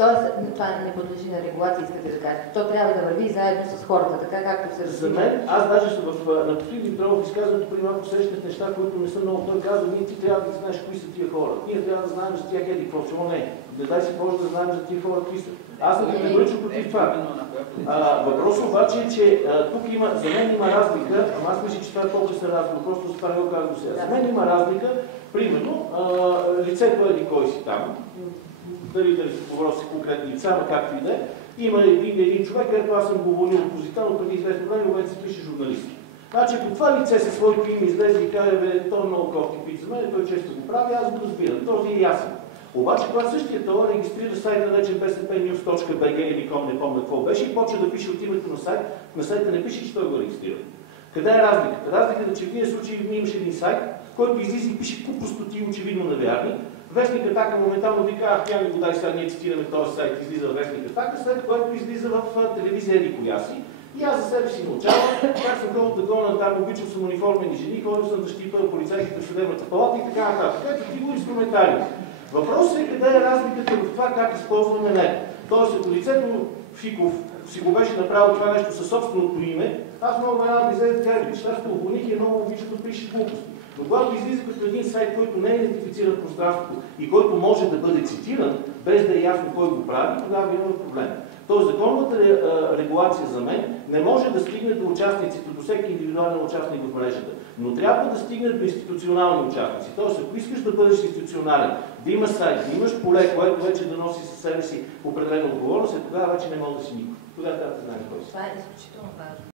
Тоест, това не подлежи на регулация, искате да кажете. То трябва да върви заедно с хората, така както се развива. За мен, аз даже на господин Димитров изказването преди малко срещнах неща, които не са много. Той казва, ние ти трябва да знаеш кои са тия хора. Ние трябва да знаем за тях еди какво. Не. Не дай си може да знаем за тия хора кои са. Аз не категорично против това. Въпросът обаче е, че тук за мен има разлика, ама аз мисля, че това е по-късен разговор, просто с това го казвам сега. За мен има разлика, примерно, лицето е кой си там. Дали са въпроси конкретни лица, но както и да е. Има един човек, където аз съм го уволнил опозитално преди известно време, в момента се пише журналист. Значи, ако това лице със своето име излезе и каже, той е много кофти пит за мен, той често го прави, аз го разбирам. Този е ясен. Обаче, когато същия това регистрира сайта вече bspnews.bg или ком, не помня какво беше, и почва да пише от името на сайта не пише, че той го регистрира. Къде е разликата? Разликата е, че в един случай имаше един сайт, който излиза и пише куп простоти, очевидно невярни. Вестник Атака моментално вика, тя ми го дай сега, ние цитираме този сайт, излиза в Вестник Атака, след което излиза в телевизия Еди коя си. И аз за себе си научавам, как съм ходил да гона там, обичам съм униформени жени, ходил съм да щипа полицейските в съдебната палата и така нататък. Ето ти го инструментариум. Въпросът е къде е разликата в това как използваме него. Тоест, ако лицето Фиков си го беше направил това нещо със собственото име, аз мога да излезе да кажа, че аз те уволних и много обичам да пише глупости. Но когато излиза като един сайт, който не е идентифициран в пространството и който може да бъде цитиран, без да е ясно кой го прави, тогава има проблем. Тоест, законовата регулация за мен не може да стигне до участниците, до всеки индивидуален участник в мрежата, но трябва да стигне до институционални участници. Тоест, ако искаш да бъдеш институционален, да имаш сайт, да имаш поле, което вече да носи със себе си определена отговорност, тогава вече не може да си никой. Тогава трябва да знаеш кой си. Това е изключително важно.